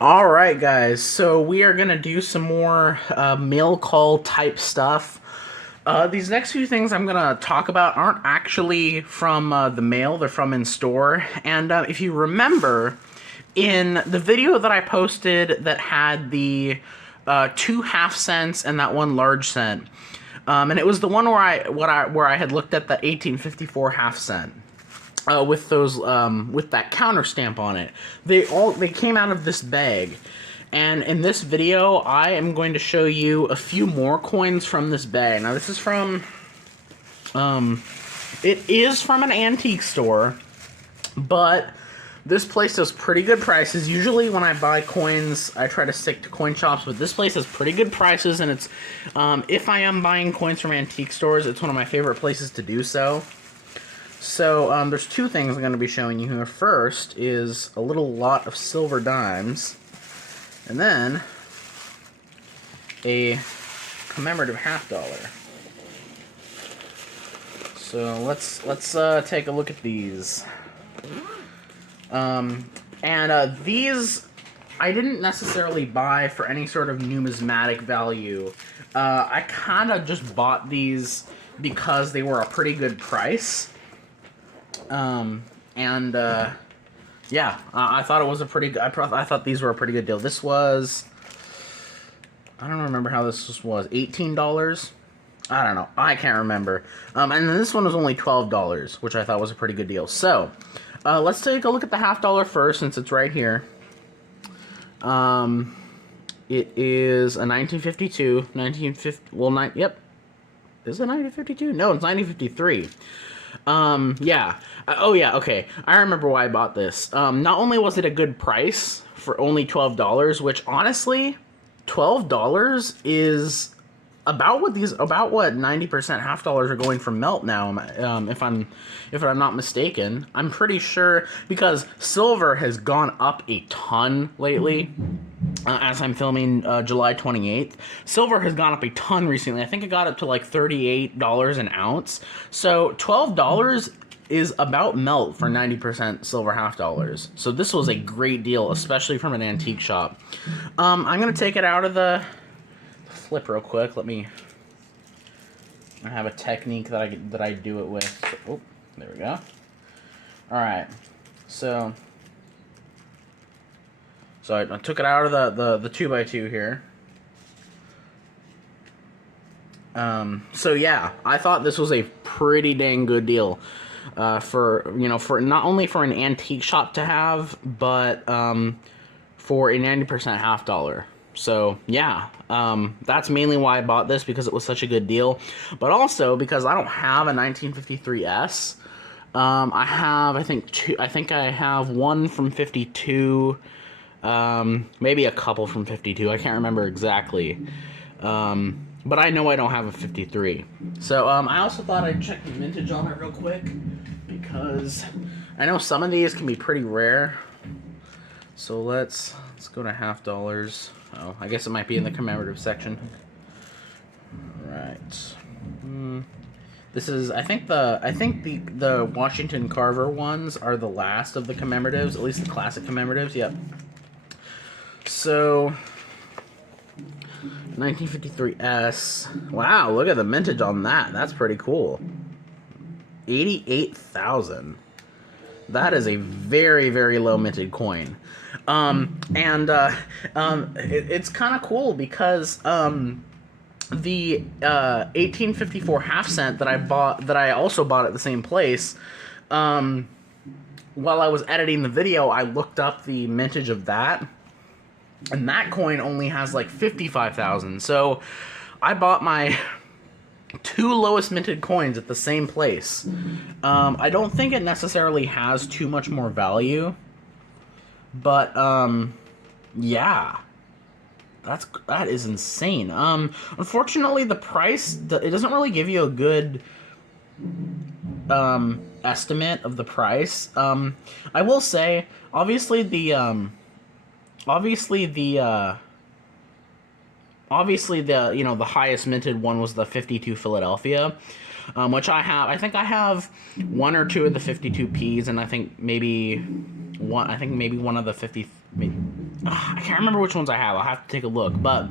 All right, guys. So we are gonna do some more mail call type stuff. These next few things I'm gonna talk about aren't actually from the mail; they're from in store. And if you remember, in the video that I posted that had the 2 half cents and that one large cent, and it was the one where I had looked at the 1854 half cent with those with that counter stamp on it. They came out of this bag, and in this video I am going to show you a few more coins from this bag. Now this is from it is from an antique store, but this place does pretty good prices. Usually when I buy coins, I try to stick to coin shops, but this place has pretty good prices, and it's if I am buying coins from antique stores, it's one of my favorite places to do so. So, there's two things I'm going to be showing you here. First is a little lot of silver dimes, and then a commemorative $50. So let's take a look at these. These I didn't necessarily buy for any sort of numismatic value. I kind of just bought these because they were a pretty good price. Yeah, I thought it was a pretty good. I thought these were a pretty good deal. This was, I don't remember how this was. $18. I don't know. I can't remember. And then this one was only $12, which I thought was a pretty good deal. So, let's take a look at the $50 first, since it's right here. It is a 1952, 1950. Well, yep. Is it 1952? No, it's 1953. Yeah. Oh, yeah, okay. I remember why I bought this. Not only was it a good price for only $12, which honestly, $12 is about what 90% $50 are going for melt now. If I'm not mistaken, I'm pretty sure, because silver has gone up a ton lately. As I'm filming July 28th, silver has gone up a ton recently. I think it got up to like $38 an ounce. So $12 is about melt for 90% silver $50. So this was a great deal, especially from an antique shop. I'm gonna take it out of the flip real quick. I have a technique that I do it with. So, oh, there we go. All right, so I took it out of the 2x2 here. So yeah, I thought this was a pretty dang good deal, for not only for an antique shop to have, but for a 90% $50. So yeah, that's mainly why I bought this, because it was such a good deal, but also because I don't have a 1953S. I think I have one from 52. Maybe a couple from 52. I can't remember exactly. But I know I don't have a 53. So, I also thought I'd check the vintage on it real quick, because I know some of these can be pretty rare. So let's go to $50. Oh, I guess it might be in the commemorative section. Right. This is, I think the Washington Carver ones are the last of the commemoratives, at least the classic commemoratives. Yep. So, 1953S. Wow, look at the mintage on that. That's pretty cool. 88,000. That is a very, very low minted coin. It's kind of cool because the 1854 half cent that I also bought at the same place. While I was editing the video, I looked up the mintage of that. And that coin only has like 55,000. So I bought my two lowest minted coins at the same place. I don't think it necessarily has too much more value, but yeah, that is insane. Unfortunately, the price, it doesn't really give you a good estimate of the price. I will say, obviously the the highest minted one was the 52 Philadelphia, which I have. I think I have one or two of the 52 Ps, and I think maybe one of the 50. I can't remember which ones I have. I'll have to take a look, but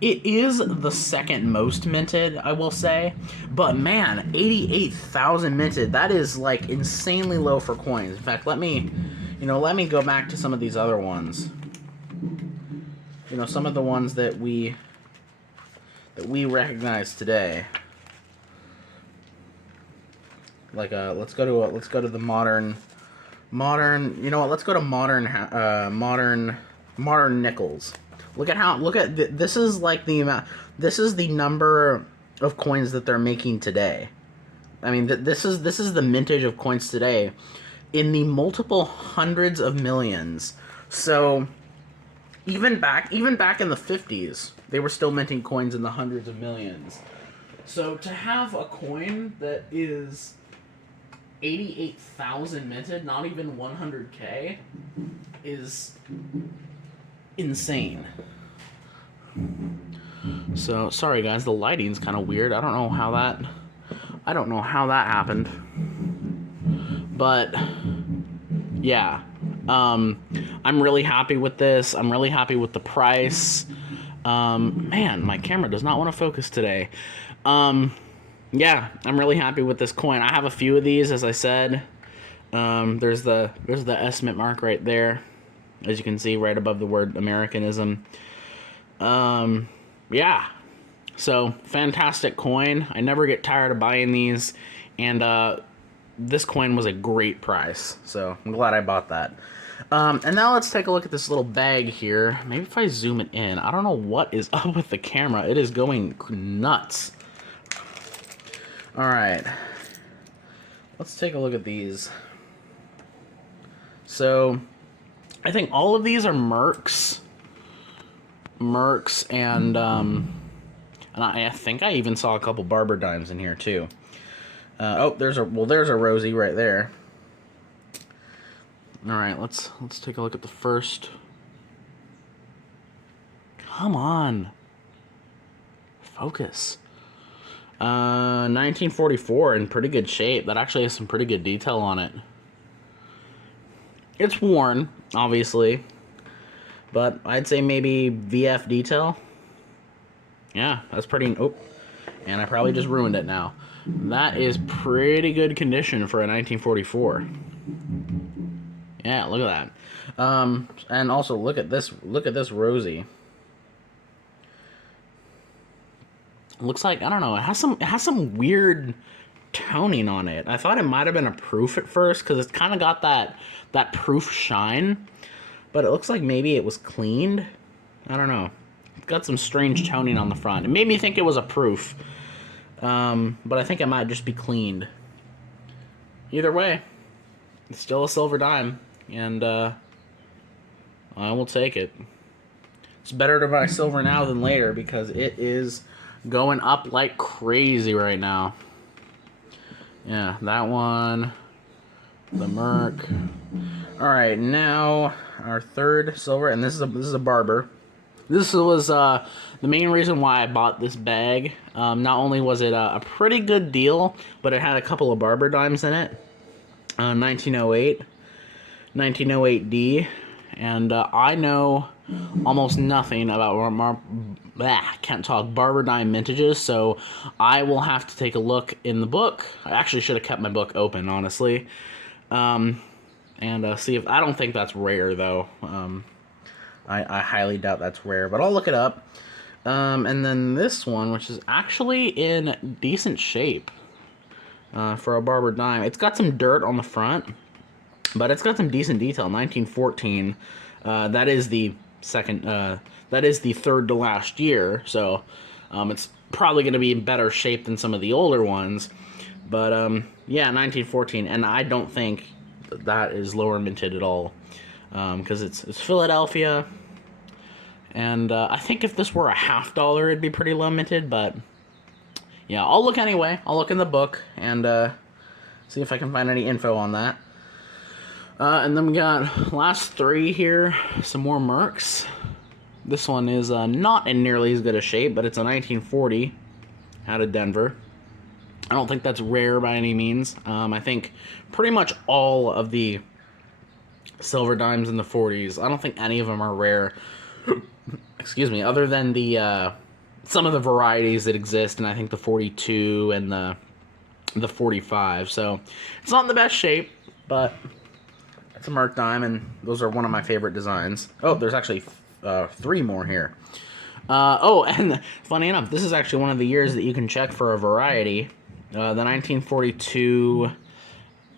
it is the second most minted, I will say. But man, 88,000 minted. That is like insanely low for coins. In fact, let me go back to some of these other ones. You know, some of the ones that we recognize today. Like let's go to the modern. You know what? Let's go to modern nickels. This is like the amount. This is the number of coins that they're making today. I mean, this is the mintage of coins today, in the multiple hundreds of millions. So, even back in the 50s, they were still minting coins in the hundreds of millions. So to have a coin that is 88,000 minted, not even 100K, is insane. So, sorry guys, the lighting's kind of weird. I don't know how that happened. But, yeah. I'm really happy with this. I'm really happy with the price. Man, my camera does not want to focus today. Yeah, I'm really happy with this coin. I have a few of these, as I said. There's the estimate mark right there, as you can see, right above the word Americanism. Yeah. So, fantastic coin. I never get tired of buying these, and this coin was a great price. So, I'm glad I bought that. And now let's take a look at this little bag here. Maybe if I zoom it in. I don't know what is up with the camera. It is going nuts. Alright, let's take a look at these. So, I think all of these are Mercs, and I think I even saw a couple Barber Dimes in here too. Oh, there's a Rosie right there. Alright, let's take a look at the first. Come on. Focus. 1944, in pretty good shape. That actually has some pretty good detail on it. It's worn, obviously, but I'd say maybe VF detail. Yeah, that's pretty. Oh, and I probably just ruined it now. That is pretty good condition for a 1944. Yeah, look at that. And also look at this. Look at this Rosie. Looks like, I don't know, it has some weird toning on it. I thought it might have been a proof at first, because it's kind of got that proof shine, but it looks like maybe it was cleaned. I don't know. It's got some strange toning on the front. It made me think it was a proof, but I think it might just be cleaned. Either way, it's still a silver dime, and I will take it. It's better to buy silver now than later, because it is going up like crazy right now. Yeah, that one. The Merc. Alright, now our third silver, and this is a Barber. This was the main reason why I bought this bag. Not only was it a pretty good deal, but it had a couple of Barber Dimes in it. 1908. 1908D. And I know almost nothing about can't talk Barber Dime mintages, so I will have to take a look in the book. I actually should have kept my book open, honestly, and see if, I don't think that's rare though. I highly doubt that's rare, but I'll look it up. And then this one, which is actually in decent shape for a Barber Dime. It's got some dirt on the front, but it's got some decent detail. 1914. That is the second. That is the third to last year. So it's probably going to be in better shape than some of the older ones. But yeah, 1914, and I don't think that is lower minted at all, because it's Philadelphia. And I think if this were a $50, it'd be pretty low minted. But yeah, I'll look anyway. I'll look in the book and see if I can find any info on that. And then we got last three here, some more Mercs. This one is not in nearly as good a shape, but it's a 1940 out of Denver. I don't think that's rare by any means. I think pretty much all of the silver dimes in the 40s. I don't think any of them are rare. Excuse me, other than the some of the varieties that exist, and I think the 42 and the 45. So it's not in the best shape, but it's a Merc dime, and those are one of my favorite designs. Oh, there's actually 3 more here. Oh, and funny enough, this is actually one of the years that you can check for a variety. The 1942.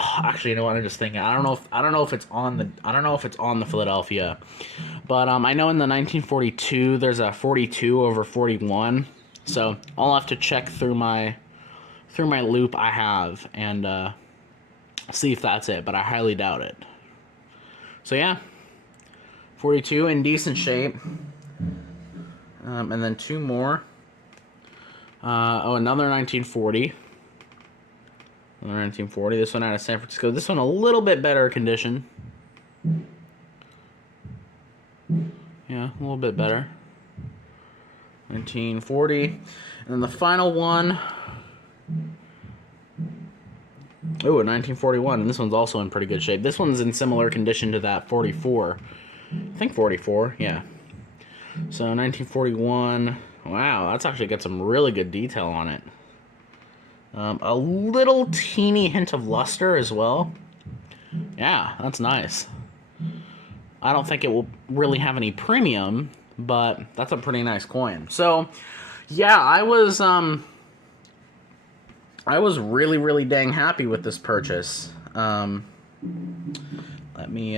Oh, actually, you know what? I'm just thinking. I don't know if it's on the Philadelphia, but I know in the 1942 there's a 42 over 41. So I'll have to check through my loop I have and see if that's it. But I highly doubt it. So yeah, 42 in decent shape. And then 2 more. Another 1940. Another 1940. This one out of San Francisco. This one a little bit better condition. Yeah, a little bit better. 1940. And then the final one. Oh, a 1941. And this one's also in pretty good shape. This one's in similar condition to that 44. I think 44, yeah. So 1941. Wow, that's actually got some really good detail on it. A little teeny hint of luster as well. Yeah, that's nice. I don't think it will really have any premium, but that's a pretty nice coin. So, yeah, I was really dang happy with this purchase. Let me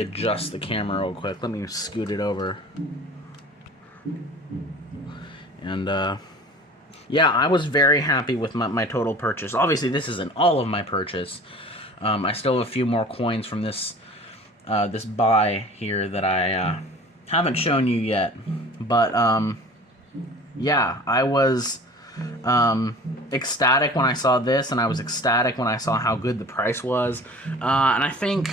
adjust the camera real quick. Let me scoot it over. And yeah, I was very happy with my total purchase. Obviously, this isn't all of my purchase. I still have a few more coins from this buy here that I haven't shown you yet. But yeah, I was ecstatic when I saw this, and I was ecstatic when I saw how good the price was. And I think 2,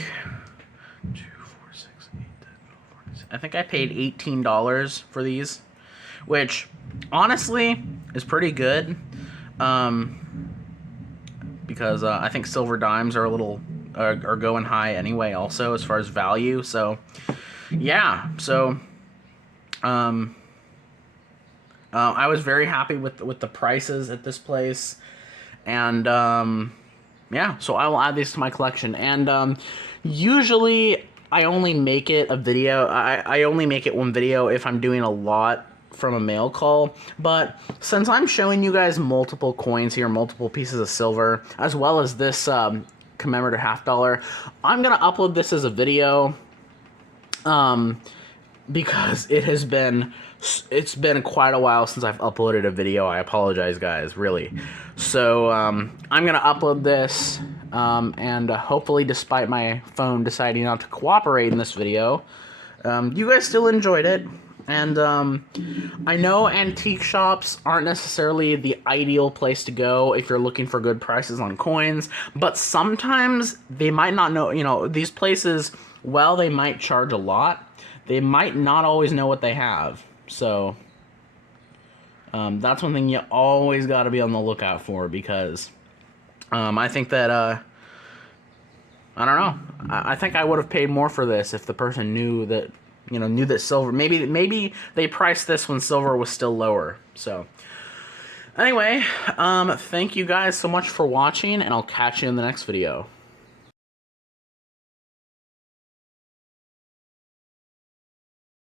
4, 6, 8, 10, 12, 14, I think I paid $18 for these, which honestly is pretty good, because I think silver dimes are are going high anyway, also as far as value. So yeah, so I was very happy with the prices at this place, and yeah, so I will add these to my collection. And usually I only make it a video. I only make it one video if I'm doing a lot from a mail call. But since I'm showing you guys multiple coins here, multiple pieces of silver, as well as this commemorative $50, I'm gonna upload this as a video, because it's been quite a while since I've uploaded a video. I apologize, guys, really. So I'm gonna upload this, and hopefully, despite my phone deciding not to cooperate in this video, you guys still enjoyed it. And I know antique shops aren't necessarily the ideal place to go if you're looking for good prices on coins, but sometimes they might not know, these places, while they might charge a lot, they might not always know what they have. So that's one thing you always got to be on the lookout for, because I think that, I don't know, I think I would have paid more for this if the person knew that silver, maybe they priced this when silver was still lower. So anyway, thank you guys so much for watching, and I'll catch you in the next video.